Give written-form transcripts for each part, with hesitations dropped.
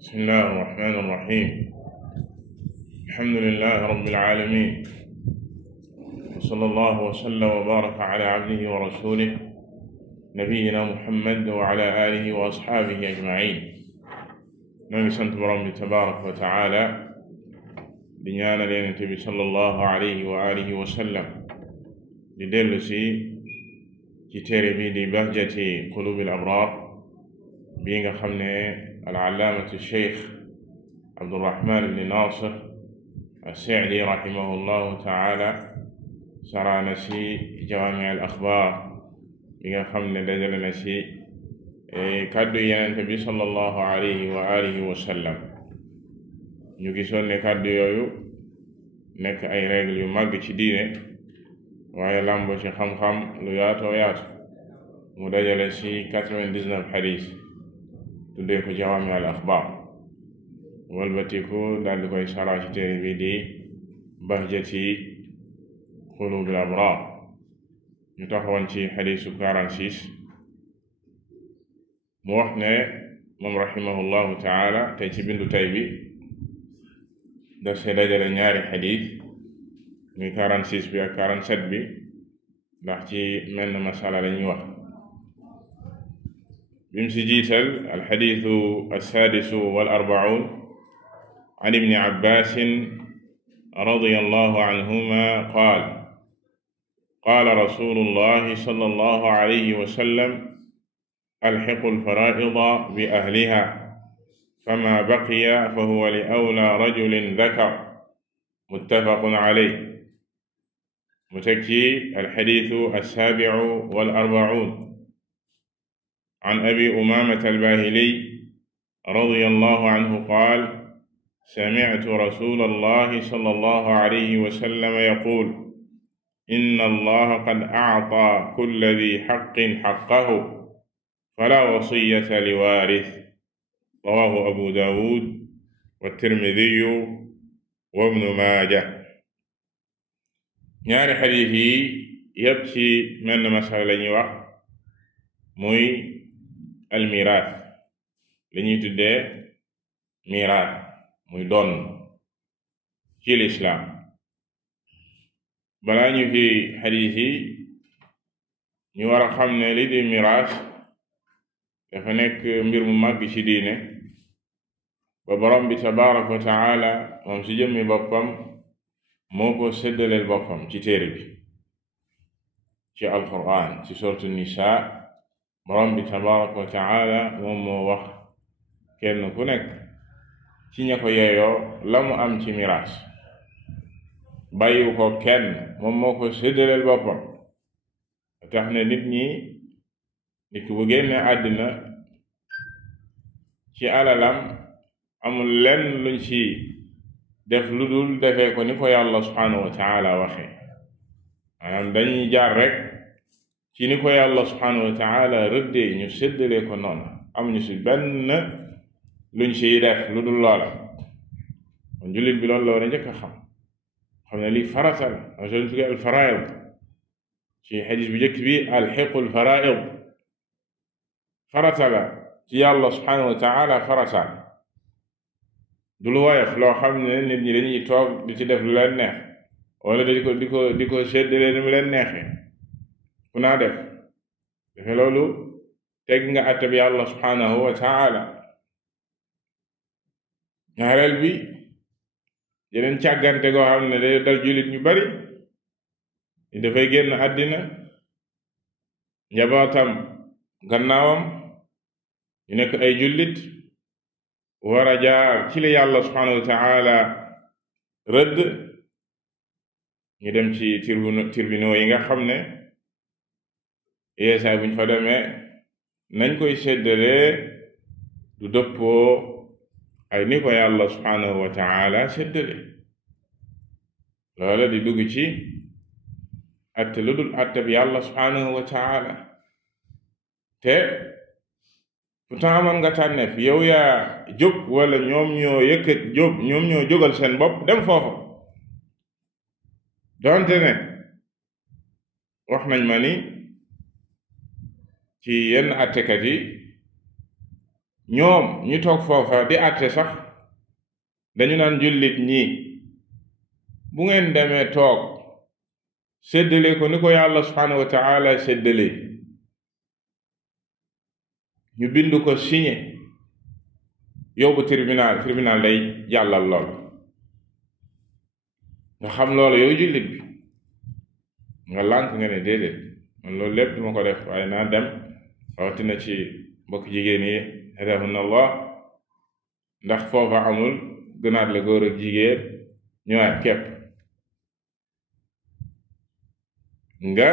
بسم الله الرحمن الرحيم. الحمد لله رب العالمين، وصلى الله وسلم وبارك على عبده ورسوله نبينا محمد وعلى آله وأصحابه أجمعين. نبي سنت برم تبارك وتعالى دنيانا لنتبي صلى الله عليه وآله وسلم لدلسي كتير بيدي بهجة قلوب الأبرار بيغا خمنا العلامة الشيخ عبد الرحمن بن ناصر السعدي رحمه الله تعالى سرى نسي جوامع الأخبار بيغا خمنا دجل نسي كادو ينتبي صلى الله عليه وآله وسلم ñu gisoon ne kàddu yooyu nekk ay règle yu màgg ci diine waaye làmbo ci xam-xam lu yaatoo yaatu mu dajale ci 99 xadiis tuddee ko jawaami al axbaar walbatiku daal di koy saraa ci téere bi di bahjati qulubil abraar ñu taxawoon ci xadiisu 46 mu wax ne moom rahimahullahu taala tey ci bindu tay bi daf see dajale ñaari xadiis muy 46 bi ak 47 bi ndax ci menn masala la ñuy wax بمسي جيتل الحديث السادس والأربعون عن ابن عباس رضي الله عنهما قال قال رسول الله صلى الله عليه وسلم ألحقوا الفرائض بأهلها فما بقي فهو لأولى رجل ذكر متفق عليه. متكي الحديث السابع والأربعون عن أبي أمامة الباهلي رضي الله عنه قال سمعت رسول الله صلى الله عليه وسلم يقول إن الله قد أعطى كل ذي حق حقه فلا وصية لوارث رواه أبو داود والترمذي وابن ماجه. ñaari xadiis yi yépp ci menn masala lañuy wax muy almiraas li ñuy tuddee miraas muy doon ci lislaam. balaa ñu fi xadiis yi ñu war a xam ne li di miraas dafa nekk mbir mu màgg ci diine ba borom bi tabaaraka wa taala moom ci jëmmi boppam moo ko séddaleel boppam ci téere bi ci alquran ci suuratu nisaa. borom bi tabaaraka wa taala moom moo wax kenn ku nekk ci ña ko yeeyoo la mu am ci miraas bàyyiwu ko kenn, moom moo ko séddaleel boppam. tax ne nit ku bu génne àddina ci alalam amul lenn luñ ci def lu dul defee ko ni ko yàlla subhaanahu wa taala waxee. maanaam dañuy jaar rek ci ni ko yàlla subhaanahu wa taala rëddee ñu séddalee ko noonu, amuñu ci benn luñ ciy def lu dul loola. kon jullit bi loolu la war a njëkk a xam ne lii farata la lañ tuddee al faraa'id ci xadis bi njëkk bi alxiqu al faraa'id farata la ci yàlla subhaanahu wa taala farata du lu woyof loo xam ne nit ñi dañuy toog di ci def lu leen neex wala di ko séddalee ni mu leen neexee ku naa def defe loolu teg nga àtte bi yàlla subhaanahu wa taala. ñaareel bi yeneen càggante goo xam ne day dal jullit ñu bari ni dafay génn àddina njabootam gannaawam ñu nekk ay jullit war a jaar ci li yàlla subhaanahu wa taala rëdd ñu dem ci tribunaux yi nga xam ne yeesaay buñ fa demee nañ koy séddalee du dëppoo ay ni ko yàlla subhaanahu wa taala séddale. loola di dugg ci atte lu dul atte bi yàlla subhaanahu wa taala. te pourtant amoon nga tànneef, yow yaa jóg wala ñoom ñoo jógal seen bopp dem foofa. donte ne wax nañ ma ni ci yenn attekat yi ñoom ñu toog foofa di àtte sax dañu naan jullit ñi bu ngeen demee toog séddale ko ni ko yàlla subhanahu wa taala séddale ñu bind ko signé yóbbu tribunal day jàllal lool nga xam loolu yow jullit bi nga lànk nga ne déedéet man loolu lépp duma ko def waaye naa dem rawatina ci mbokk jigéen yi hadahunna allah ndax foofa amul gënaat la góor ak jigéen ñëwaat képp nga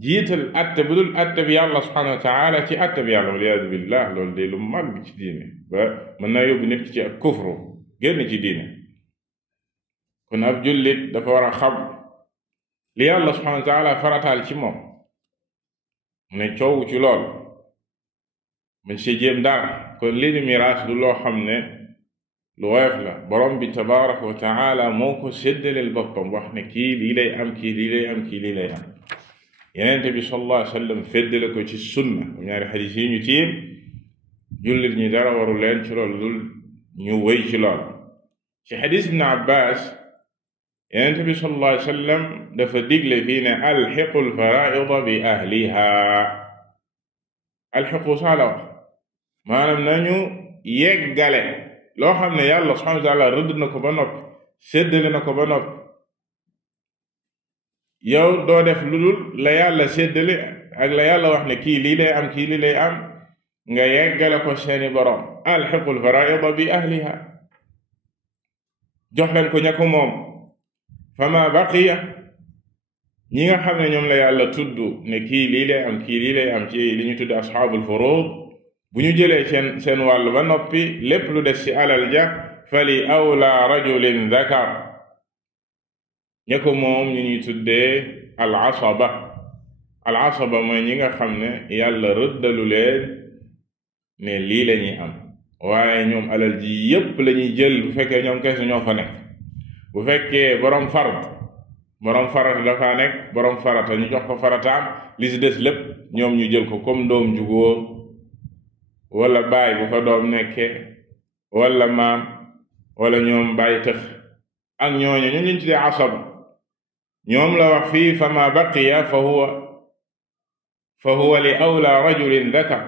jiital atte bu dul atte bi yàlla subhanahu wa taala ci atte bi yàlla waliyaadu billah loolu day lu mag ci diine ba mën naa yóbbu nit ki ci ak kufru génn ci diine kon ab jullit dafa war a xam li yàlla subhanahu wa taala farataal ci moom mu ne coow ci lool man si jéem dara kon lii di miraas du loo xam ne lu woyof la borom bi tabaraka wa taala moo ko séddaleel boppam wax ne kii lii lay am kii lii lay am kii lii lay am yenente bi sallallahu alayhi wa sallam féddale ko ci sunna ñaari xadis yi ñu tiim jullit ñi dara waru leen ci loolu dul ñu wéy ci lool ci xadis ibn abbas yenente bi sallallahu alayhi wa sallam dafa digle fii ne alxiqu alfaraida bi ahliha alxiqu saa la wax maanaam nañu yeggale loo xam ne yàlla subhanahu wa taala rëdd na ko ba noppi séddale na ko ba noppi yow doo def lu dul la yàlla séddale ak la yàlla wax ne kii lii lay am kii lii lay am nga yeggale ko seeni borom alxiqul faraida bi ahliha jox leen ko ña ko moom fama baqiya ñi nga xam ne ñoom la yàlla tudd ne kii lii lay am kii lii lay am ci li ñu tudd asxaabul furud bu ñu jëlee seen wàll ba noppi lépp lu des ci alal ja fali awla rajulin dakar ña ko moom ñu ñuy tuddee al asaba mooy ñi nga xam ne yàlla rëddalu leen ne lii la ñuy am waaye ñoom alal ji yépp la ñuy jël bu fekkee ñoom kese ñoo fa nekk bu fekkee borom farata dafa nekk borom farata ñu jox ko farataam li si des lépp ñoom ñu jël ko comme doom ju góor wala baay bu fa doom nekkee wala maam wala ñoom baay tëx ak ñooñu ñu ñu tuddee asaba ñoom la wax fii fa ma baqiya fa huwa li awla rajulin dakar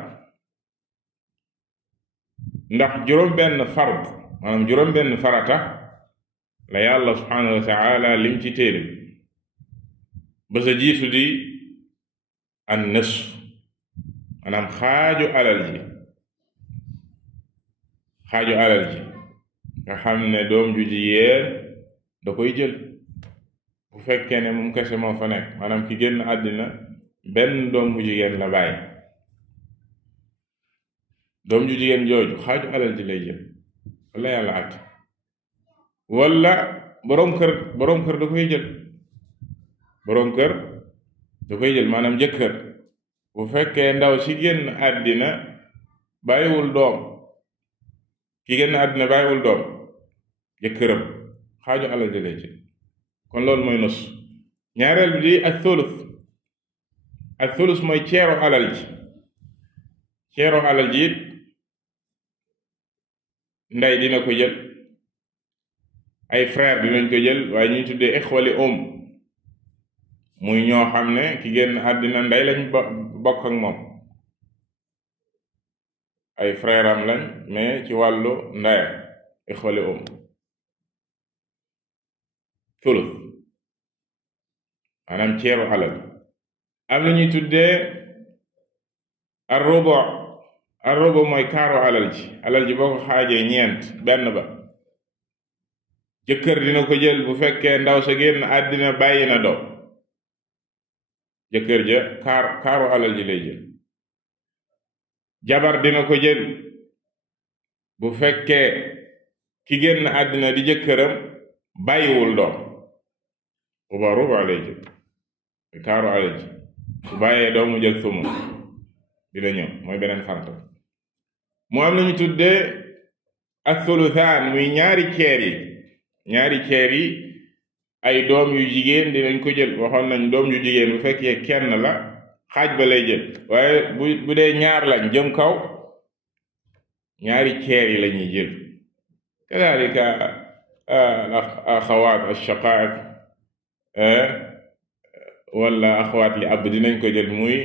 ndax juróom-benn fard maanaam juróom-benn farata la yàlla subhanahu wa taala lim ci téere ba sa jiitu di an nisf maanaam xaaju alal ji nga xam ne doom ju jigéen da koy jël bu fekkee ne moom kese moo fa nekk maanaam ki génn àddina benn doom bu jigéen la bàyyi doom ju jigéen jooju xaaju alal ji lay jël wala yàlla at wala boroom kër da koy jël boroom kër da koy jël maanaam jëkkër bu fekkee ndaw si génn àddina bàyyiwul doom ki génn àddina bàyyiwul doom jëkkëram xaaju alal ji lay jël kon loolu mooy nus ñaareel bi di ak thuluth mooy ceero alal ji it ndey dina ko jël ay frère dinañ ko jël waaye ñuy tuddee ixwali muy ñoo xam ne ki génn àddina ndey lañ bokk ak moom ay frère am lañ mais ci wàllu ndeyam ixwali thuluth maanaam ceeru alal am na ñuy tuddee arrubu mooy kaaru alal ji boo ko xaajee ñeent benn ba jëkkër dina ko jël bu fekkee ndaw sa génn àddina bàyyi na doom jëkkër ja kaaru alal ji lay jël jabar dina ko jël bu fekkee ki génn àddina di jëkkëram bàyyiwul doom ruba lay jël kaaru alal ji su bàyyee doom mu jël sumun di la ñëw mooy beneen farata mu am nañu tuddee as-sulusaan muy ñaari ceer yi ay doom yu jigéen dinañ ko jël waxoon nañ doom yu jigéen bu fekkee kenn la xaaj ba lay jël waaye bu dee ñaar lañ jëm kaw ñaari ceer yi la ñuy jël. kadalika axawaat ashaqaiq wala axawaat li ab dinañ ko jël muy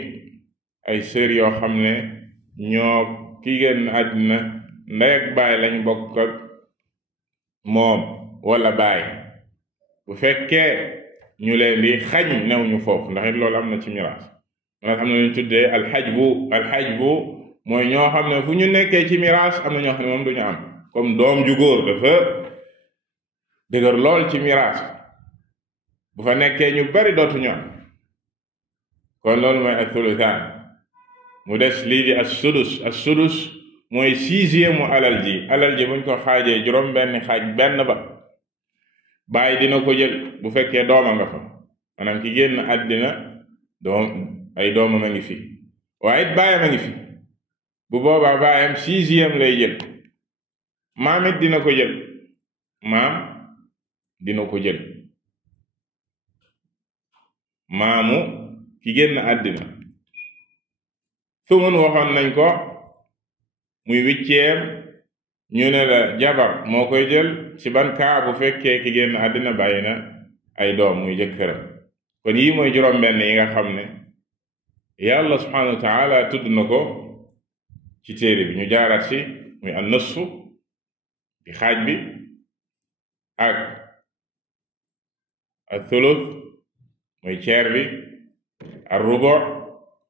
ay sœur yoo xam ne ñoo ki génn àddina ndey ak baay lañ bokk ak moom wala baay. bu fekkee ñu leen di xañ new ñu foofu, ndax it loolu am na ci miraas. ndax am na ñu tuddee alxajbu mooy ñoo xam ne fu ñu nekkee ci miraas am na ñoo xam ne moom duñu am, comme doom ju góor dafa dëgër lool ci miraas, bu fa nekkee ñu bari dootuñu am. kon loolu mooy athuluthaan. mu des lii di as-sudus mooy sixième mu alal ji buñ ko xaajee juróom benn xaaj benn ba, baay dina ko jël bu fekkee dooma nga fa, maanaam ki génn àddina ay doomam a ngi fi, waaye it baayam a ngi fi. bu boobaa baayam sixième lay jël. maam it dina ko jël, maamu ki génn àddina. sumun waxoon nañ ko muy huitième, ñu ne la jabar moo koy jël ci ban kaa bu fekkee ki génn àddina bàyyi na ay doom muy jëkkëram. kon yii mooy juróom-benn yi nga xam ne yàlla subhanahu wa taala tudd na ko ci téere bi. ñu jaaraat ci muy an nisfu di xaaj bi, ak al thuluth muy ceer bi, al rubu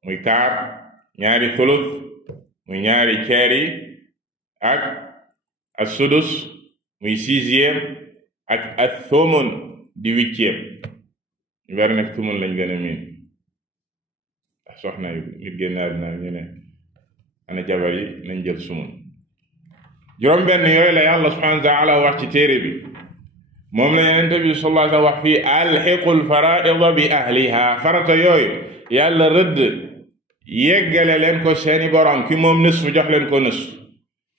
muy kaar, ñaari thuluth muy ñaari ceer yi, ak al sudus muy sixième, ak al thumun di huitième. ñu bari nag thumun lañ gën a miin, ndax soxna yu nit génn àddina ñu ne ana jabar yi nañ jël sumun. juróom benn yooyu la yàlla subhanahu wa taala wax ci téere bi. moom la yonent bi sallallahu alayhi wa sallam wax fii alxiqul faraida bi ahliha. farata yooyu yàlla rëdd yeggale leen ko seeni borom. ki moom nisfu jox leen ko nisfu,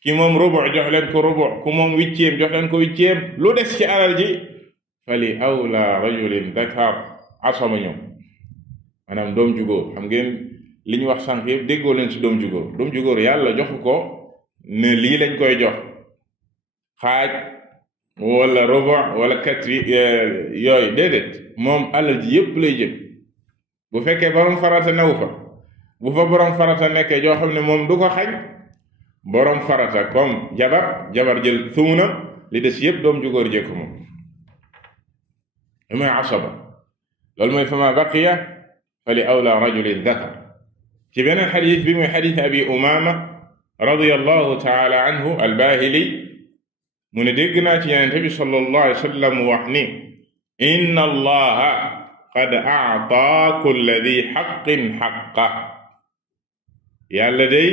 ki moom rubu jox leen ko rubu, ku moom huitième jox leen ko huitième. lu des ci alal ji fali awla rajulin dakar asama ñoom, maanaam doom ju góor. xam ngeen li ñu wax sànq yëpp déggoo leen ci doom ju góor. doom ju góor yàlla joxu ko ne lii lañ koy jox, xaaj wala rubu wala katri yooyu, déedéet. moom alal ji yépp lay jël. bu fekkee borom farata newu fa, bu fa borom farata nekkee joo xam ne moom du ko xañ, borom farata comme jabar jël thumuna, li des yépp doom ju góor jëkk moom. lu mooy asaba, loolu mooy fa ma baqiya fa li awla rajulin dakar. ci beneen xadis bi muy xadis abi umama radiyallahu taala anhu albahili, mu ne dégg naa ci yonent bi sallallahu alayhi wa sallam wax ni inna allaha qad a'taa kulla di xaqin xaqa. yàlla day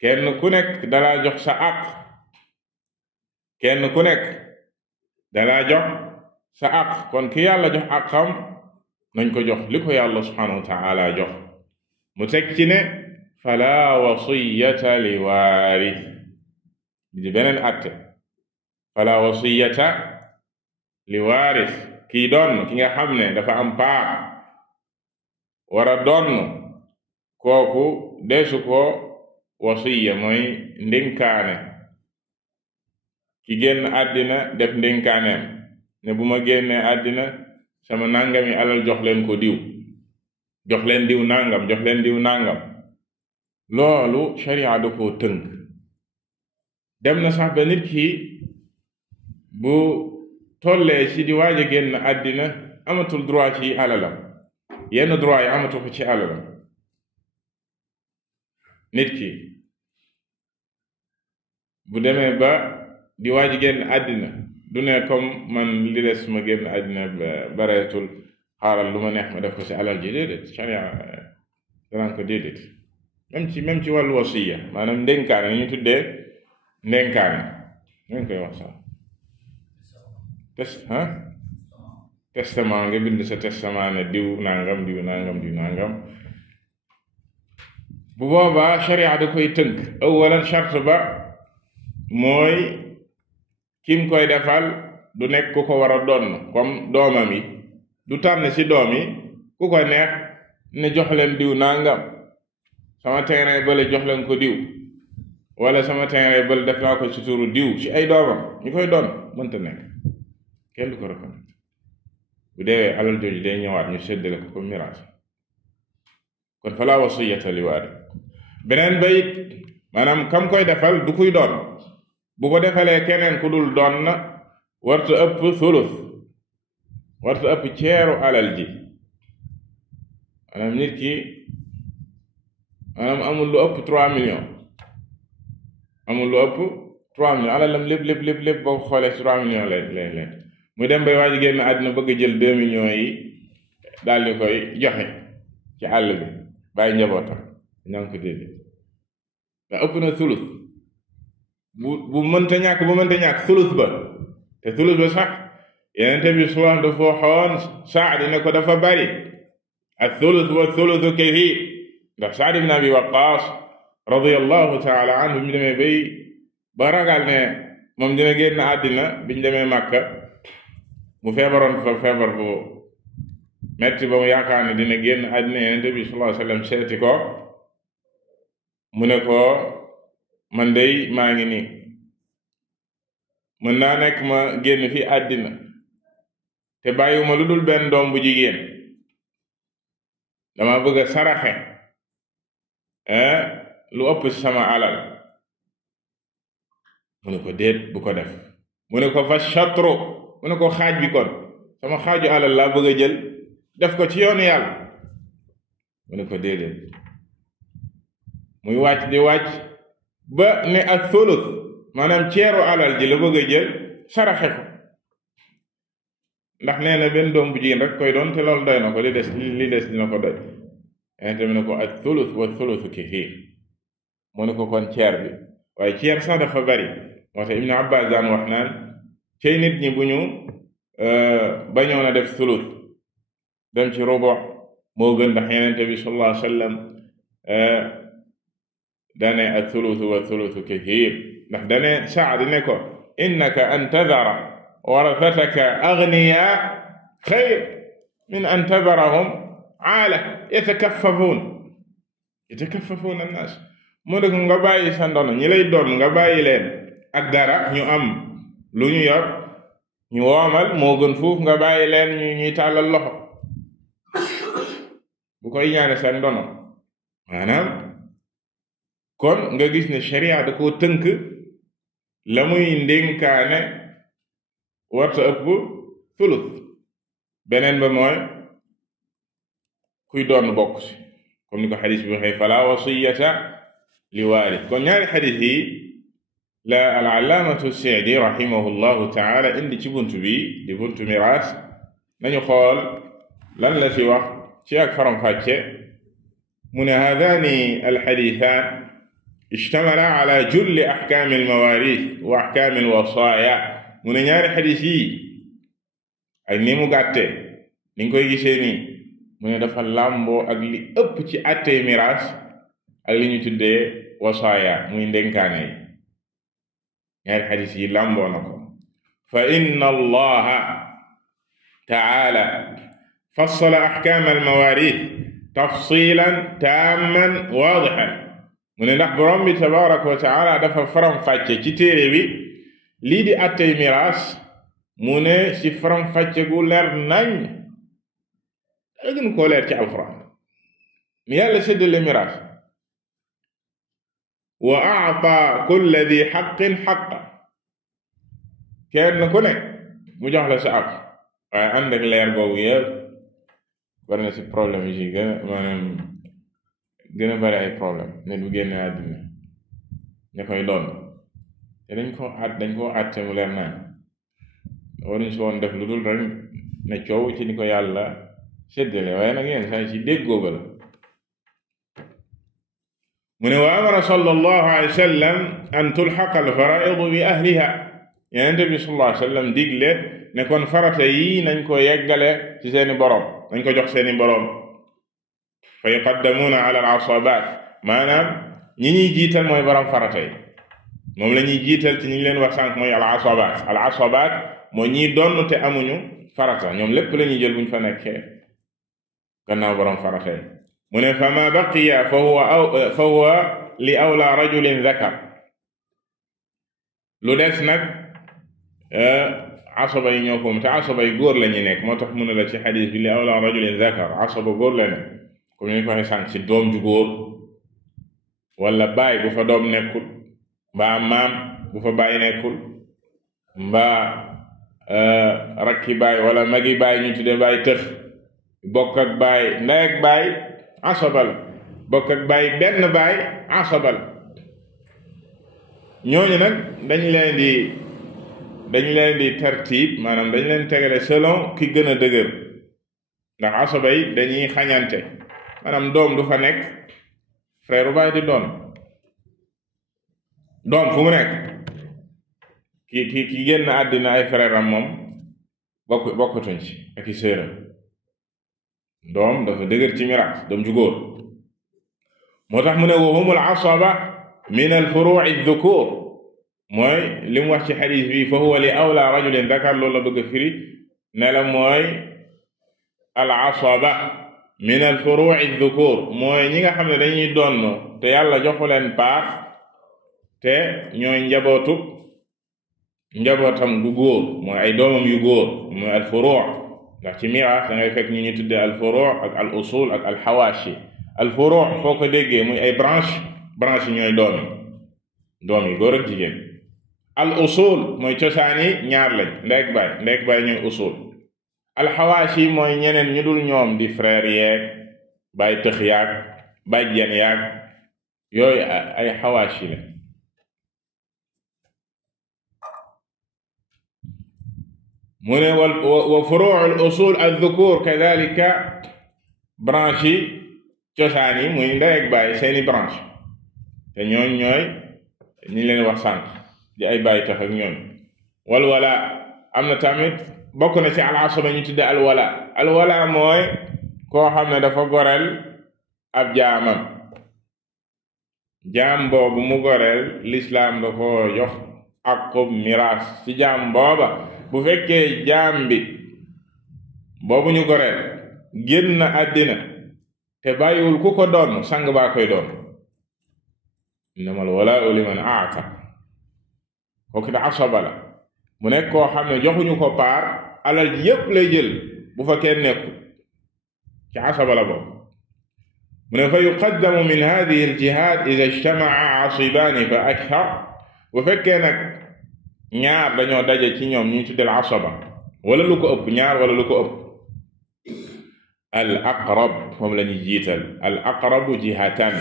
kenn ku nekk dalaa jox sa àq, kenn ku nekk dalaa jox sa àq. kon ki yàlla jox àqam nañ ko jox li ko yàlla subhanahu wa taala jox. mu teg ci ne fala wasiyata li waaris, di beneen atte. fala wasiyata li waaris, kii doon ki nga xam ne dafa am paar war a doon, kooku deesu ko wasiya mooy ndénkaane. ki génn àddina def ndénkaaneem ne bu ma génnee àddina sama nangami alal jox leen ko diw, jox leen diw nangam, jox leen diw nangam. loolu sharia da koo tënk. dem na sax ba nit ki bu tollee ci di waaj a génn àddina amatul droit ci alalam, yenn droit yi amatu ko ci alalam. nit ki bu demee ba di waaj a génn àddina du ne comme man li des ma génn àddina bareetul, xaaral lu ma neex ma def ko ci alal ji. déedéet, sharia danaan ko déedéet. même ci wàllu wasiya, maanaam ndénkaane ni ñu tuddee ndénkaane, ñu koy wax sax testament. nga bind sa testament ne diw nangam diw nangam diw nangam. bu boobaa sharia da koy tënk. awalan charte ba mooy kim koy defal du nekk ku ko war a doon, comme doomam yi. du tànn ci doom yi ku ko neex ne jox leen diw nangam, sama terrain bale jox leen ko diw. wala sama terrain bël def naa ko ci turu diw ci ay doomam ñu koy doon mënta nekk kenn du ko reconnaître bu deewee alal jooju day ñëwaat ñu séddale ko comme miraas kon fala wasiyata li waari beneen bayit maanaam kam koy defal du kuy doon bu ko defalee keneen ku dul doon na warta ëpp sulus warta ëpp ceeru alal ji maanaam nit ki maanaam amul lu ëpp 3 millions amul lu ëpp 3 millions alalam lépp boo ko xoolee 3 millions lay mu dem bay waaj génn àddina bëgg a jël 2 millions yi daal di koy joxe ci àll bi bàyyi njabootam ñaan ko déedéet nga ëpp na sulus bu mënta ñàkk sulus ba te sulus ba sax Yonent bi sallallahu dafa waxoon Saad ne ko dafa bari as-sulus wa sulusu kathiir ndax Saad ibn Abi Waqqaas radiyallahu taala anhu bi mu demee bay ba ragal ne moom dina génn àddina biñ demee Makka mu feebaroon fa feebar bu metti ba mu yaakaar ne dina génn àddina Yonent bi sallallahu alayhi wa sallam seeti ko mu ne ko man day maa ngi nii mën naa nekk ma génn fi àddina te bàyyiwuma lu dul benn doom bu jigéen dama bëgg a saraxe lu ëpp sama alal mu ne ko déet bu ko def mu ne ko fa shatru mu ne ko xaaj bi kon sama xaaju alal laa bëgg a jël def ko ci yoonu yàlla mu ne ko déedéet muy wàcc di wàcc ba ne ak sulus maanaam ceeru alal ji la bëgg a jël saraxe ko ndax nee na benn doom bu jigéen rek koy doon te loolu doy na ko li des dina ko doy ene tamit ne ko ak sulus wa sulusu kathiir mu ne ko kon ceer bi waaye ceer sax dafa bari moo tax Ibnu Abbas daan wax naan cey nit ñi bu ñu bañoon a def sulus dem ci rubu moo gën ndax Yonent bi sallallahu alayhi wa sallam dane ak sulusu wa sulusu kathiir ndax dane Saad ne ko innaka an tadara warathataka aghniya xayr min an tadarahum aala yatakaffafuun annaas mu ne ko nga bàyyi sa ndono ñi lay doon nga bàyyi leen ak dara ñu am lu ñu yor ñu woomal moo gën fuuf nga bàyyi leen ñuy tàllal loxo bu koy ñaane sa ndono maanaam kon nga gis ne sharia da koo tënk la muy ndénkaane warta ëpp sulus beneen ba mooy kuy doon bokk si comme ni ko xadis bi waxee fala wasiyata li waaris kon ñaari xadis yi la al-allaamatu Sa'di rahimahullahu taala indi ci buntu bi di buntu miraas nañu xool lan la ci wax ci ak faram-fàcce mu ne haadaani alxadiisaan ishtamala ala julli axkaami almawaariis wa axkaami alwasaaya mu ne ñaari xadis yi ak ni mu gàttee ni nga koy gisee nii mu ne dafa làmboo ak li ëpp ci attey miraas ak li ñu tuddee wasaaya muy ndénkaane yi ñaari xadis yi làmboo na ko fa inna allaha taala fassala axkaam almawaariis tafsilan taamman waadixan mu ne ndax borom bi tabaraka wa taala dafa faram-fàcce ci téere bi lii di attey miraas mu ne ci faram-fàcce gu leer nañ dara gën koo leer ci alquran ni yàlla séddale miraas wa aata kulla di xaqin xaqa kenn ku ne mu jox la sa àq waaye ànd ak leer boobu yëpp bari na ci problème yi ci gën a maanaam gën a bari ay problème ne du génne àddina ña koy doon te dañ koo àtte mu leer naan waruñ si woon def lu dul rek ne coow ci ni ko yàlla séddale waaye nag yéen saa ci déggoo ba la mu ne wa amara sallallahu alayhi wa sallam an tulxaqa alfaraidu bi ahliha Yonent bi sallallahu alayhi wa sallam digle ne kon farata yi nañ ko yeggale ci seeni borom nañ ko jox seeni borom fa yuqaddamuuna ala al-asabaat maanaam ñi ñuy jiital mooy borom farata yi moom la ñuy jiital ci ñi leen wax sànq mooy al-asabaat moo ñiy donn te amuñu farata ñoom lépp la ñuy jël buñ fa nekkee gannaaw borom farata yi mu ne fa ma baqiya fa huwa li awla rajulin zakar lu des nag asaba yi ñoo ko moom te asaba yi góor la ñu nekk moo tax mu ne la ci xadis bi li awla rajulin zakar asaba góor la ne comme ni ñu ko waxee sànq ci doom ju góor wala baay bu fa doom nekkul mbaa maam bu fa baay nekkul mbaa rakki baay wala magi baay ñu tuddee baay tëx bokk ak baay ndey ak baay asaba la bokk ak baay benn baay asaba la ñooñu nag dañ leen di tartiib maanaam dañ leen tegale selon ki gën a dëgër ndax asaba yi dañuy xañante maanaam doom du fa nekk frère baay di doom fu mu nekk ki génn àddina ay frère am moom bokkatuñ ci ak i séeram doom dafa dëgër ci miraas doom ju góor moo tax mu ne wa humul asaba min al furu'i dhukur mooy li mu wax ci xadis bi fa huwa li awla rajulin dakar loolu la bëgg a firi ne la mooy al asaba min al furu'i dhukur mooy ñi nga xam ne dañuy donn te yàlla joxu leen part te ñooy njabootam gu góor mooy ay doomam yu góor mooy al furu' ndax ci miraas da ngay fekk ñu tuddee al furu' ak al usul ak al xawaashi al furu' foo ko déggee muy ay branche yi ñooy doom yi góor ak jigéen al usul mooy cosaan yi ñaar lañ ndey ak baay ñooy usul al xawaashi mooy ñeneen ñu dul ñoom di frère yeeg baay tëx yaag bàjjen yaag yooyu ay xawaashi la mu ne wa furuu al usul al dhukur kadhalika branche yi cosaan yi muy ndey ak baay seeni branche te ñooñ ñooy ñi leen wax sànq di ay baay tax ak ñooñ wal wala am na tamit bokk na ci al asaba ñu tudde al wala mooy koo xam ne dafa goreel ab jaam boobu mu goreel lislaam da ko jox aqub miraas ci jaam booba bu fekkee jaam bi boobu ñu goreel génn àddina te bàyyiwul ku ko doon sang baa koy doon innamal walaa'u liman a'taq kooku da asaba la mu nekk koo xam ne joxuñu ko paar alal ji yépp lay jël bu fa kenn nekku ci asaba la boobu mu ne fa yuqaddamu min hadihi al-jihaat idha ijtama'a asibaani fa akthar bu fekkee nag ñaar dañoo daje ci ñoom ñu tuddee asaba wala lu ko ëpp ñaar wala lu ko ëpp al aqrab moom la ñuy jiital al aqrabu jihatan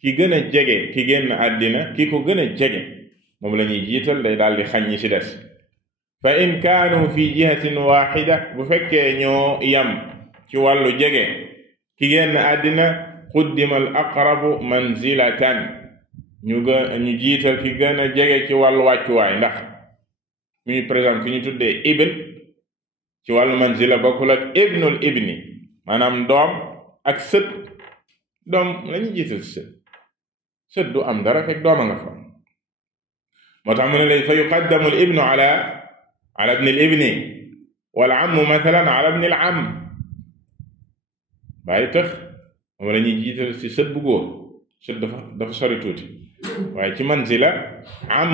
ki gën a jege ki génn àddina ki ko gën a jege moom la ñuy jiital day daal di xañ ñi ci des fa in kaanu fi jihatin waxida bu fekkee ñoo yam ci wàllu jege ki génn àddina quddima al aqrabu manzilatan ñu jiital ki gën a jege ci wàllu wàccuwaay ndax ñu par exemple ki ñu tuddee ibn ci wàllu manzila bokkul ak ibnul ibni maanaam doom ak sët doom la ñu jiital sët du am dara fekk doom a nga fa moo tax mu ne lay fa yuqaddamu al ibnu ala ibni al ibni wal ammu mathalan ala ibni al am bàyyi tax moom la ñuy jiital ci sët bu góor sët dafa sori tuuti waaye ci manzila am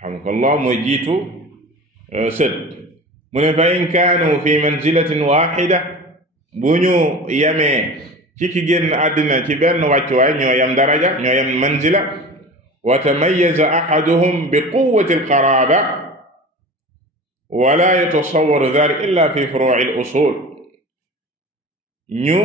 xamkallah mooy jiitu sët mu ne fa in kaanu fi manzilatin waxida bu ñu yemee ci ki génn àddina ci benn wàccuwaay ñoo yem daraja ñoo yem manzila wa tamayyaza ahaduhum bi quwwati alqaraaba wala yatasawwaru dhalik illa fi furu'i al-usul ñu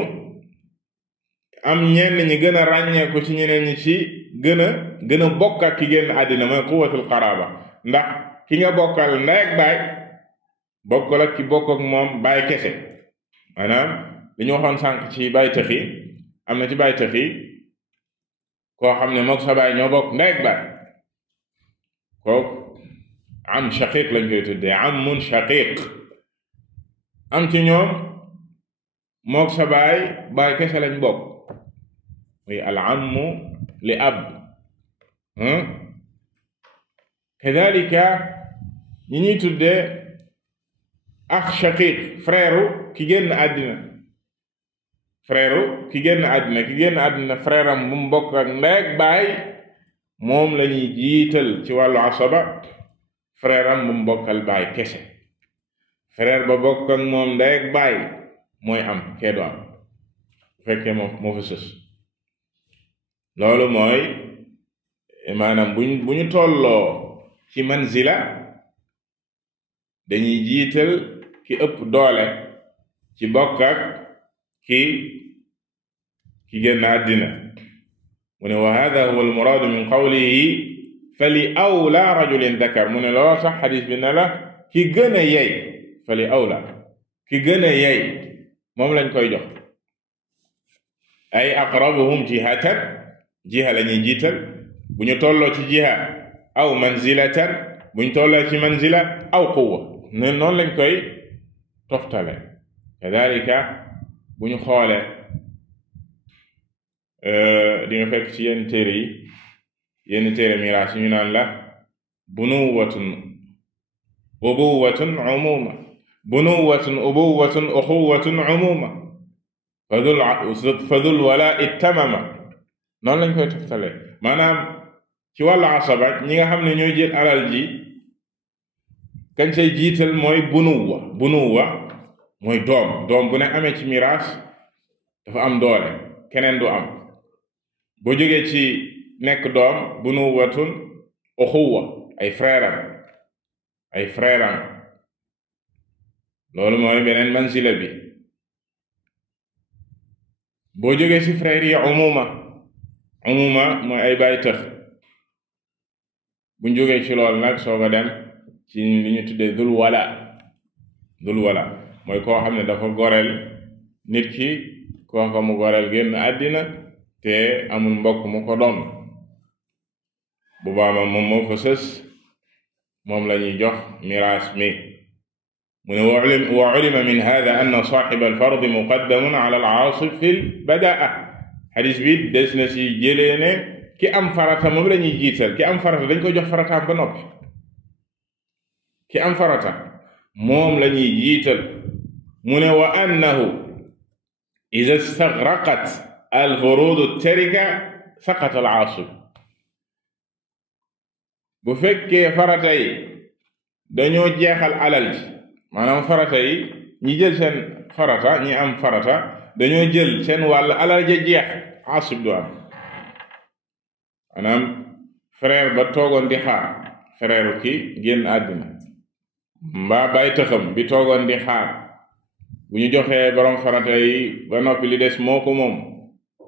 am ñenn ñi gën a ràññeeku ci ñeneen ñi ci gën a bokk ak ki génn àddina mooy quwwatul qaraaba ndax ki nga bokkal ndey ak baay bokkul ak ki bokk ak moom baay kese maanaam li ñu waxoon sànq ci baay tëx yi am na ci baay tëx yi koo xam ne mook sa baay ñoo bokk ndey ak baay kooku am shaqiq lañ koy tuddee amun shaqiq am ci ñoom mook sa baay kese lañ bokk muy al ammu li ab kadhalika ñi ñuy tuddee ax shaqiq frère ki génn àddina frère ki génn àddina frère am bu mu bokk ak ndey ak baay moom la ñuy jiital ci wàllu asaba frère am bu mu bokkal baay kese. frère ba bokk ak moom ndey ak baay mooy am kee du am bu fekkee moo fa sës. loolu mooy maanaam bu ñu tolloo ci manzila dañuy jiital ki ëpp doole ci bokk ak ki génn àddina. mu ne wa hada huwa almuraadu min qawlihi fa li awla rajulin dakar. mu ne loolu sax xadis bi ne la ki gën a yey fa li awla ki gën a yey moom lañ koy jox. ay aqrabuhum jihatan jiha la ñuy jiital bu ñu tolloo ci jiha aw manzilatan bu ñu tolloo ci manzila aw quwwa ne noonu lañ koy toftale. kadalika bu ñu xoole di nga fekk ci yenn téere yi yenn téere miraas yi ñu naan la bunuwatun ubuwatun umuma bunuwatun ubuwatun uxuwatun umuma fadul wala ittamama. noonu lañ koy toftale. maanaam ci wàllu asaba ñi nga xam ne ñooy jël alal ji kañ say jiital mooy bunuwa mooy doom bu ne amee ci miraas dafa am doole keneen du am. boo jógee ci nekk doom bunuwatun uxuwa ay frère am loolu mooy beneen manzila bi. boo jógee ci frère yi umuma mooy ay baay tëx. buñ jógee ci loolu nag soog a dem ci li ñu tuddee dul wala mooy koo xam ne dafa goreel nit ki koo ko mu goreel génn àddina te amul mbokk mu ko doon. bu baama moom moo fa sës moom la ñuy jox miraas mi. mu ne wa ulima min hada anna saaxiba alfardi muqaddamun ala al-aasib fi l-badaa. xadis bi des na si jëlee ne ki am farata moom la ñuy jiital. ki am farata dañ koy jox farataam ba noppi. ki am farata moom la ñuy jiital. mu ne wa annahu ida stagraqat alfuruudu tarika saqata al-aasib. bu fekkee farata yi dañoo jeexal alal ji maanaam farata yi ñi jël seen farata ñi am farata dañoo jël seen wàll alal ja jeex asib du am. maanaam frère ba toogoon di xaar frère ki génn àddina mbaa bay tëxam bi toogoon di xaar bu ñu joxee borom farata yi ba noppi li des moo ko moom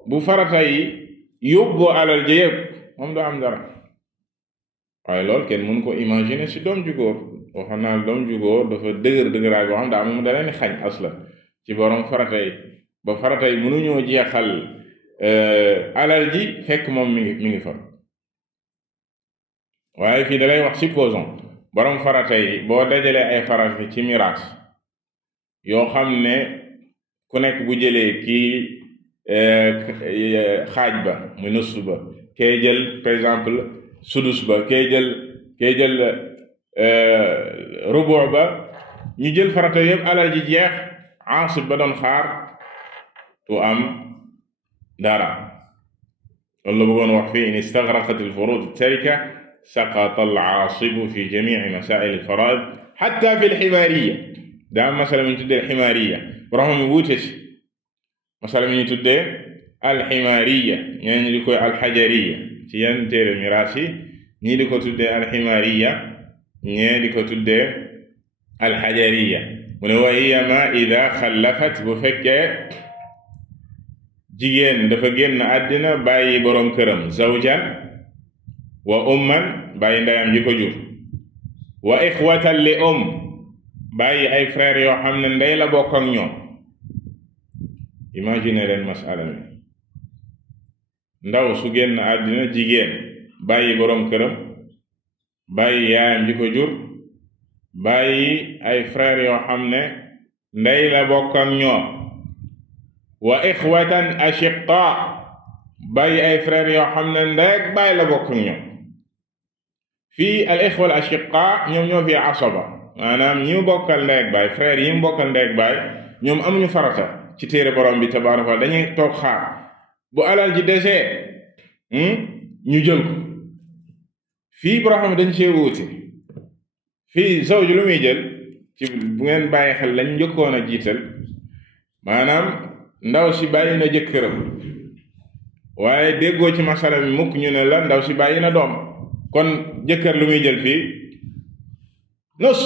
bu farata yi yóbboo alal ja yëpp moom du am dara. waaye loolu kenn mën ko imaginer ci doom ju góor. waxoon naa doom ju góor dafa dëgëraay boo xam daa moom da leen xañ asla ci borom farata yi ba farata yi mënuñoo jeexal alal ji fekk moom mi ngi fa. waaye fii da lay wax supposons borom farata yi boo dajalee ay farata ci miraas yoo xam ne ku nekk bu jëlee kii xaaj ba mu nëssu ba kee jël par exemple sudus ba kee jël rubu ba ñu jël farata yëpp alal ji jeex asib ba doon xaar tu am dara. loolu la bëggoon wax fii in istagraqat al-furud at-tarika saqata al-aasibu fi jami'i masaa'il al-faraa'id hatta fi al-himaariya. daa am masala mi ñu tuddee al-himaariya borom mi wuute ci masala mi ñu tuddee al-himaariya ñeneen ñi di koy al-hajariya ci yenn téere miraas yi ñii di ko tuddee al-himaariya ñee di ko tuddee al-hajariya. mu ne wa hiya ma ida xallafat bu fekkee jigéen dafa génn àddina bàyyi boroom këram zawjan wa umman bàyyi ndeyam ji ko jur wa ixwatan li bàyyi ay frères yoo xam ne ndey la bokk ak ñoom. imagine leen masala mi ndaw su génn àddina jigéen bàyyi boroom këram bàyyi yaayam ji ko jur bàyyi ay frères yoo xam ne ndey la bokk ak ñoom wa ixwatan ashiqa bàyyi ay frères yoo xam ne ndey ak bàyyi la bokk ak ñoom. fii al ixwa al ashiqa ñoom ñoo fi asaba maanaam ñi mu bokkal ndey ak baay frères yi mu bokkal ndey ak baay ñoom amuñu farata ci téere borom bi tabaaraka wa taala dañuy toog xaar bu alal ji desee ñu jël ko fii boo xam ne dañ cee wuute fii zawj lu muy jël ci bu ngeen bàyyi xel lañ njëkkoon a jiital maanaam ndaw si bàyyi na jëkkëram waaye déggoo ci masala mi mukk ñu ne la ndaw si bàyyi na doom kon jëkkër lu muy jël fii nus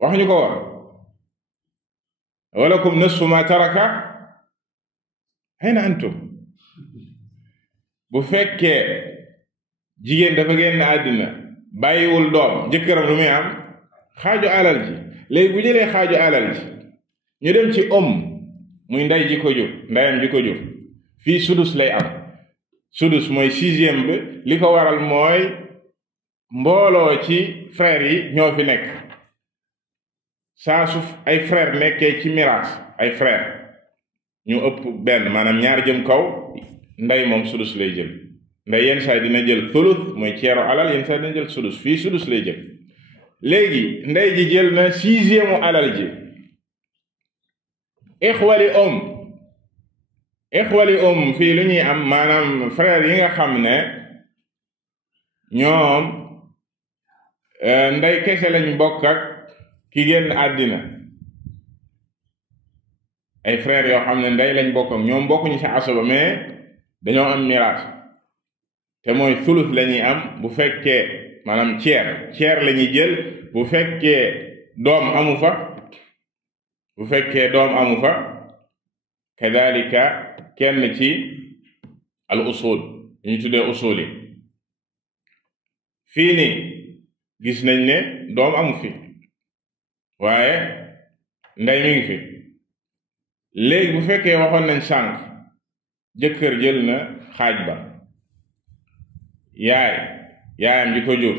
wax ñu ko war walakum nisfu ma taraka hayna antum bu fekkee jigéen dafa génn àddina bàyyiwul doom jëkkëram lu muy am xaaju alal ji léegi bu jëlee xaaju alal ji ñu dem ci muy ndey ji ko jur ndeyam ji ko jur fii sudus lay am sudus mooy 6e bi li ko waral mooy mbooloo ci frère yi ñoo fi nekk saa su ay frère nekkee ci miraas ay frère ñu ëpp benn maanaam ñaar jëm kaw ndey moom sudus lay jël ndey yenn saa dina jël thuluth mooy ceeru alal yenn saa dina jël sudus fii sudus lay jël léegi ndey ji jël na 6e alal ji ixwali fii lu ñuy am maanaam frère yi nga xam ne ñoom ndey kese lañ bokk ak ki génn àddina ay frère yoo xam ne ndey lañ bokk ak ñoom bokkuñu ci asaba mais dañoo am miraas te mooy thuluth la ñuy am bu fekkee maanaam ceer la ñuy jël bu fekkee doom amu fa kadalika kenn ci al usul ñu tuddee usul yi fii nii gis nañ ne doom amu fi waaye ndey mi ngi fi léegi bu fekkee waxoon nañ sànq jëkkër jël na xaaj ba yaayam ji ko jur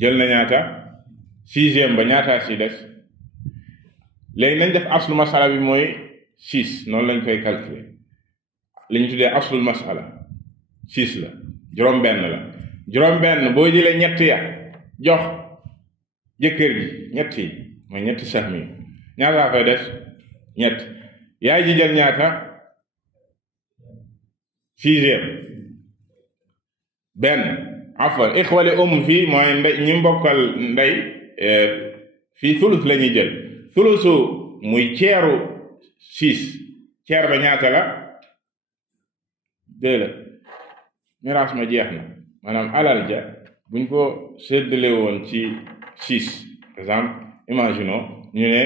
jël na ñaata 6e ba ñaataa si des léegi nañ def aslu masala bi mooy 6 noonu lañ koy calculer li ñu tuddee aslul masala 6 la juróom-benn la juróom-benn boo jëlee ñett ya jox jëkkër ji ñett yi mooy ñetti sahmi ñaataa koy des ñett yaay ji jël ñaata 6e benn afwan ixwali fii mooy ndey ñi mbokkal ndey fii thuluth la ñuy jël thuluthu muy ceeru 6 ceer ba ñaata la 2 la miraas ma jeex na maanaam alal ja buñ ko séddale woon ci 6 par exemple imaginons ñu ne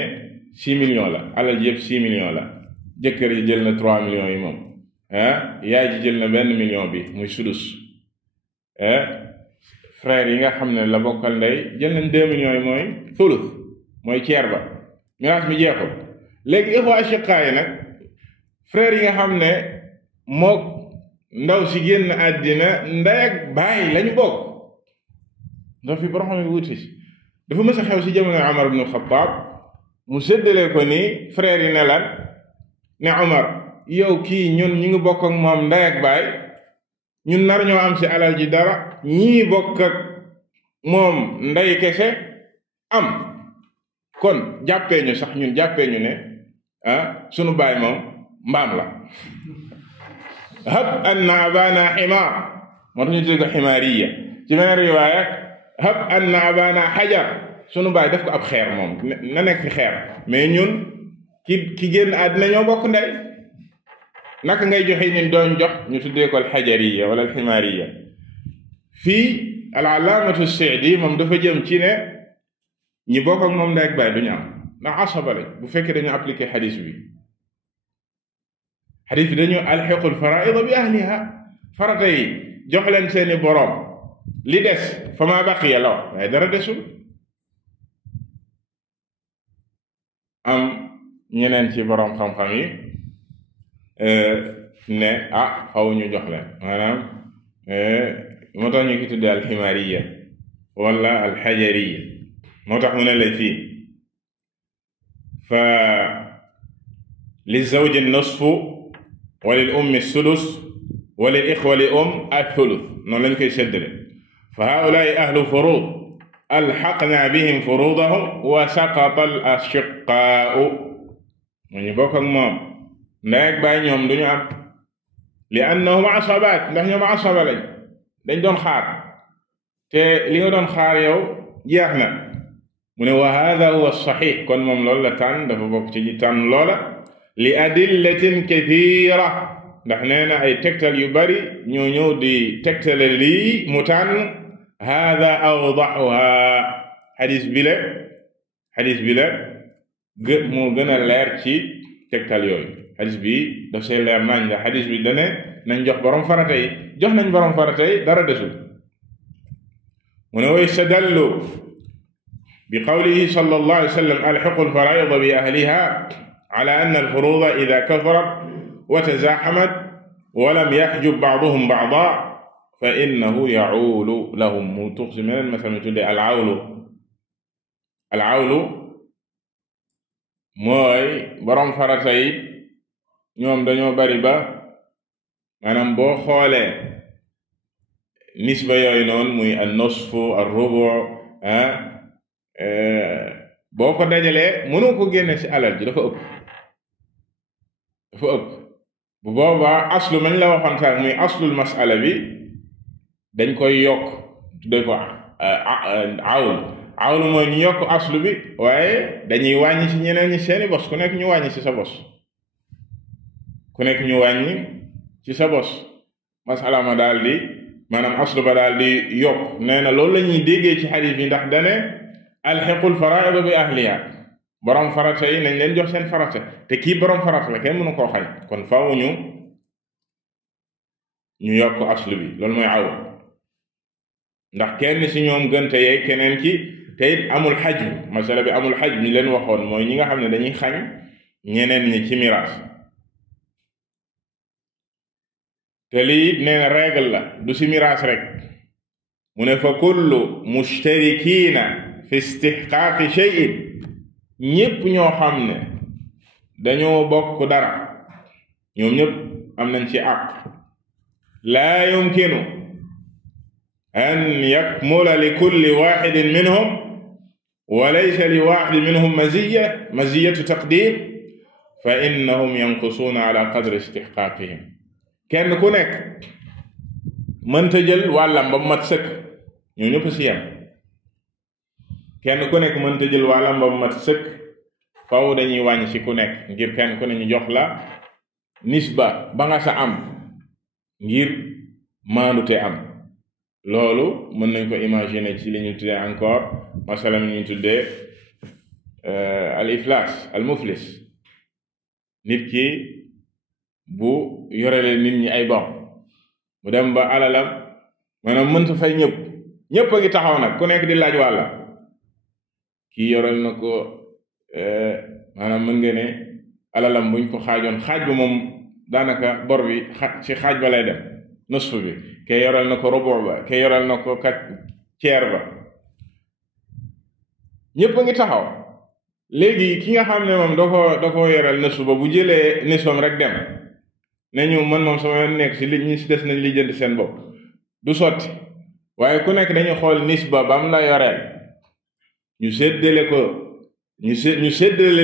6 millions la alal ji yëpp 6 millions la jëkkër ji jël na 3 millions yi moom yaay ji jël na 1 million bi muy sudus frère yi nga xam ne la bokkal ndey jël nañ 2 millions yi mooy thuluth mooy ceer ba miraas mi jeexul léegi ixwa ashiqa yi nag frère yi nga xam ne mook ndaw si génn àddina ndey ak baay lañu bokk ndax fi borom xam ne wuti dafa mës a xew si jamono Umar ibn Xattaab mu séddale ko ni frère yi ne lan ne Umar yow kii ñun ñu ngi bokk ak moom ndey ak baay ñun nar ñoo am si alal ji dara ñii bokk ak moom ndey kese am kon jàppee ñu sax ñun jàppee ñu ne sunu baay moom mbaam la hab anna abana ximaar moo tax ñu tudd ko ximaariya ci beneen riwaaya hab anna abana xajar sunu baay def ko ab xeer moom na nekk fi xeer mais ñun ki génn àddina ñoo bokk ndey naka ngay joxe ñun doon jox ñu tuddee ko alxajariya wala alximaariya fii al-allaamatu Saadi moom dafa jëm ci ne ñi bokk ak moom ndey ak baay duñu am ndax asaba lañ bu fekkee dañu appliqué xadis bi dañu alxiqul faraida bi ahliha farata yi jox leen seeni boroom li des fa ma baqiya la wax waaye dara desul am ñeneen ci boroom xam-xam yi ne xaw ñu jox leen maanaam moo tax ñu ki tuddee alximaariya wala alxajariya moo tax mu ne la fii fa li zawji nisfu wa lil ummi sudus wa lil ixwali athuluth noonu lañ koy séddale fa haulaai ahlu furud alxaqna bihim furudahum wa saqata al ashiqaau mu ñu bokk ak moom ndey ak baay ñoom duñu am li annahum asabaat ndax ñoom asaba lañ dañ doon xaar te li nga doon xaar yow jeex na. mu ne wa hada huwa saxiix, kon moom loolu la tànn, dafa bokk ci ñi tànn loola li adillatin kathira, ndax nee na ay tegtal yu bari ñoo ñëw di tegtale lii mu tànn. hada awdaxuha, xadis bi la moo gën a leer ci tegtal yooyu. xadis bi daf see leer nañ la. xadis bi dane nañ jox borom farata yi, jox nañ borom farata yi, dara desul. mu ne wa yastadallu bi qawlihi sallallahu alayhi wa sallam alxiqu alfaraida bi ahliha ala anna alfuruda ida kathurat wa tazaxamat wa lam yaxjub baaduhum baada fa innahu yacuulu lahum. mu tuq si meneen masal mi tudde alcawlu mooy borom farata yi ñoom dañoo bari ba maanaam boo xoolee nisba yooyu noonu muy an nosfu al rubu boo ko dajalee mënoo ko génne ci alal ji, dafa ëpp bu boobaa aslu mañ la waxoon sax muy aslul masala bi dañ koy yokk tudde ko awlu mooy ñu yokk aslu bi waaye dañuy wàññi ci ñeneen ñi seeni bos, ku nekk ñu wàññi ci sa bos, masala ma daal di maanaam aslu ba daal di yokk. nee na loolu la ñuy déggee ci xadiis bi, ndax dane alxiqul faraida bi ahliha, borom farata yi nañ leen jox seen farata, te kii borom farata la kenn mënu koo xañ, kon faaw ñu yokk aslu bi. loolu mooy aw, ndax kenn ci ñoom gënte yeeg keneen ki, te it amul xajm. masala bi amul xajm ñi leen waxoon mooy ñi nga xam ne dañuy xañ ñeneen ñi ci miraas. te lii nee na règle la, du ci miraas rek. mu ne fa kullu mushtarikiina fi istixqaaqi shay'in, ñépp ñoo xam ne dañoo bokk dara, ñoom ñépp am nañ ci àq. laa yumkinu an yakmula li kulli waxidin minhum wa laysa li waxidin minhum maziyatu taqdim fa innahum yanqusuuna ala qadri istixqaaqihim. kenn ku nekk mënta jël wàllam ba mat sëkk, ñoo ñëpp si yem. kenn ku nekk mënta jël wàllam ba mat sëkk, faw dañuy wàññi ci ku nekk, ngir kenn ku ne ñu jox la nisba ba nga sa am, ngir maandute am. loolu mën nañ ko imaginer ci li ñu tuddee encore masalan ñu tuddee al iflas al muflis. nit ki bu yorele nit ñi ay bor, mu dem ba alalam maanaam mënta fay ñëpp a ngi taxaw nag, ku nekk di laaj wàlla. kii yorel na ko maanaam mën nga ne alalam buñ ko xaajoon, xaaj ba moom daanaka bor bi ci xaaj ba lay dem, nusf bi, ke yorel na ko rubu ba, ke yorel na ko ceer ba, ñëpp a ngi taxaw. léegi ki nga xam ne moom da ko yorel nusf ba, bu jëlee nisfam rek dem ne ñu man moom sama yoon nekk si li ñi si des nañ li jënd seen bopp, du sotti. waaye ku nekk dañu xool nisba bam la yoreel, ñu séddale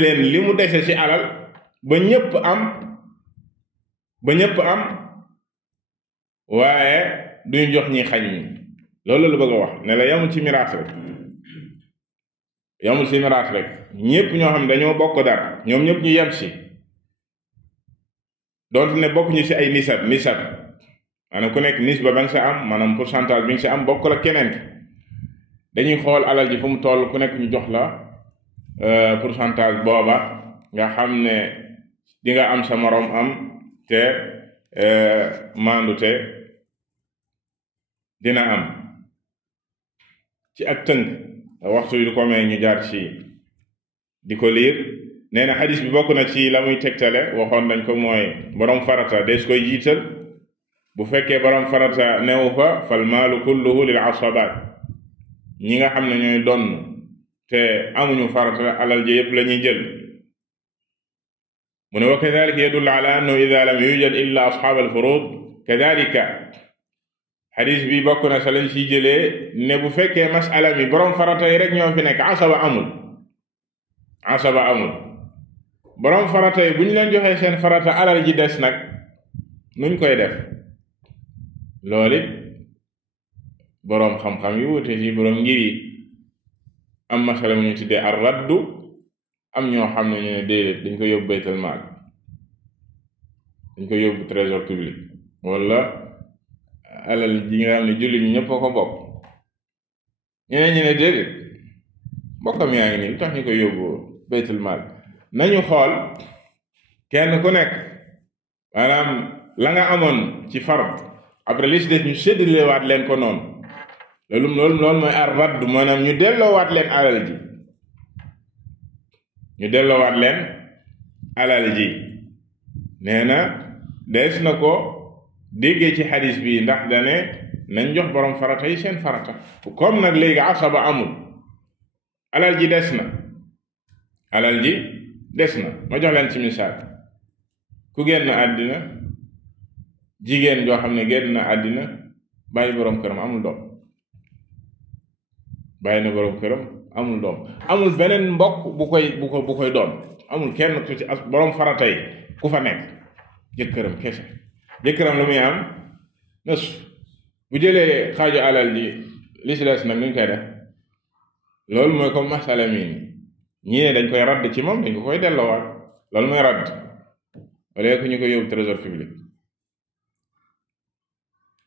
leen li mu dese ci alal ba ñëpp am waaye duñu jox ñi xañ ñi. loolu la bëgg a wax ne la yamul ci miraas rek, ñëpp ñoo xam dañoo bokk dara, ñoom ñëpp ñu yem ci, doonte ne bokk ñu ci ay nisab maanaam ku nekk nisba ba nga sa am, maanaam pourcentage bi nga sa am bokk la keneen ki. dañuy xool alal ji fu mu toll, ku nekk ñu jox la pourcentage booba, nga xam ne di nga am sa moroom am, te maandute dina am. ci ak tënk, waxtu yi du ko may ñu jaar ci di ko liir. nee na xadis bi bokk na ci la muy tegtale, waxoon nañ ko, mooy borom farata des koy jiital. bu fekkee borom farata newu fa, fal maalu kulluhu lil asabaat, ñi nga xam ne ñooy donn te amuñu farata, alal ji yëpp la ñuy jël. mu ne wa kadalika yadullu ala annahu ida lam yujad illa asxaab alfurud kadalika. xadis bi bokk na sa lañ ciy jëlee ne bu fekkee masala mi borom farata yi rek ñoo fi nekk, asaba amul borom farata yi bu ñu leen joxee seen farata, alal ji des nag nuñ koy def. loolu it boroom xam-xam yi wute ci boroom ngir yi am masala mu ñu tuddee ar raddu am ñoo xam ne ñu ne déedéet dañ ko yóbbu baytul maal dañ ko yóbbu trésor public wala alal ji nga xam ne jullit ñi ñëpp ko bokk ñeneen ñi ne déedéet mbokkam yaa ngi nii lu tax ñu koy yóbbu baytul maal nañu xool kenn ku nekk maanaam la nga amoon ci fard après li ci des ñu séddalewaat leen ko noonu loolu mooy ar radd maanaam ñu delloowaat leen alal ji nee na dees na ko déggee ci xadis bi ndax dane nañ jox borom farata yi seen farata comme nag léegi asaba amul alal ji des na ma jox leen ci misaal ku génn àddina jigéen joo xam ne génn na àddina bàyyi boroom këram amul doom amul beneen mbokk bu koy doon amul kenn ku ci boroom farata yi ku fa nekk jëkkëram kese jëkkëram lu muy am nës bu jëlee xaaju alal ji li si des nag nuñ koy def loolu mooy comme masala mi ñii ne dañ koy radd ci moom dañ ko koy delloowaat loolu mooy radd wala ku ñu ko yóbbu trésor public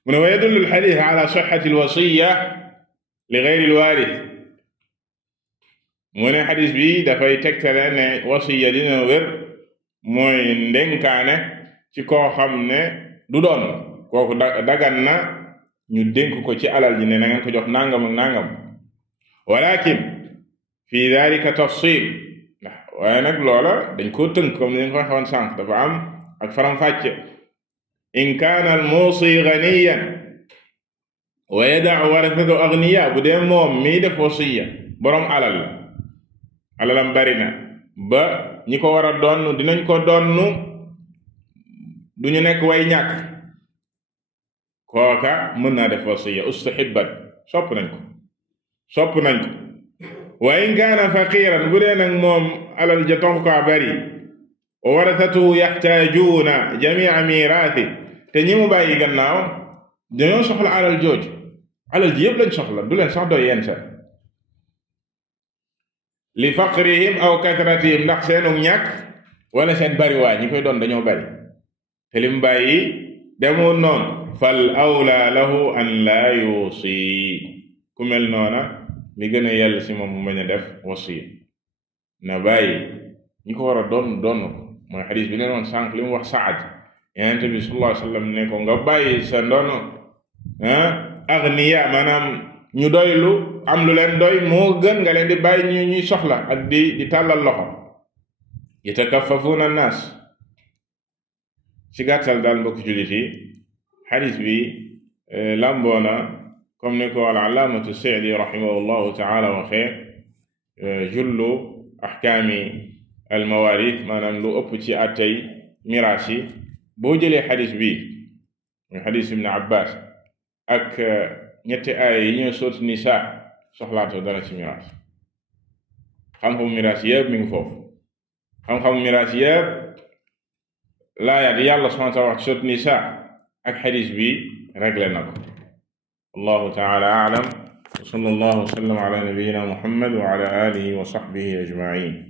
mu ne wa yadullu alxadis ala sixati alwasiya li gayri alwaaris mu ne xadis bi dafay tegtale ne wasiya dina wér mooy ndénkaane ci koo xam ne du doon kooku dagan na ñu dénk ko ci alal ji ne na ngeen ko jox nangam ak nangam walakin fi dalika tafsil waaye nag loola dañ koo tënk comme ni ñu ko waxoon sànq dafa am ak faram-fàcce in kaana al muusi ganiyan wa yada'u warasatu agniya bu dee moom mii def wasiya boroom alal la alalam bari na ba ñi ko war a donn dinañ ko donn duñu nekk way ñàkk kooka mën naa def wasiya ustahibbat sopp nañ ko wa in kaana faqiran bu dee nag moom alal ja taxu kaa bari wa warasatuhu yaxtaajuuna jamia miraasi te ñi mu bàyyi gannaaw dañoo soxla alal jooju alal ji yëpp lañ soxla du leen sax doy yenn sa li faqrihim aw kasratihim ndax seenu ñàkk wala seen bari waa ñi koy doon dañoo bari te lim bàyyi demoo noonu fal awla lahu an laa yuusi ku mel noona li gën a yell si moom mu bañ a def wasiya na bàyyi ñi ko war a doon ko mooy xadis bi leen woon sànq li mu wax Saad Yonent bi sallallahu alayhi wa sallam ne ko nga bàyyi sa ndono agniya maanaam ñu doylu am lu leen doy moo gën nga leen di bàyyi ñuy soxla ak di tàllal loxo yatakaffafuuna annaas ci gàttal daal mbokk jullit yi xadis bi làmboona comme ni ko al-allaamatu Sa'di rahimahullahu taala waxee jullu axkaami al-mawaarith maanaam lu ëpp ci àttey miraas yi boo jëlee xadis bi muy xadis ibn Abbas ak ñetti aaya yi ñëw sourate Nisaa soxlaatoo dara ci miraas xam-xamu miraas yëpp mi ngi foofu xam-xamu miraas yëpp laayaat yàlla subhaanahu wa taala wax sourate Nisaa ak xadis bi réglé na ko wallahu taala a'lam wa sallallahu wa sallam ala nabiyyina Muhammad wa ala alihi wa sahbihi ajma'in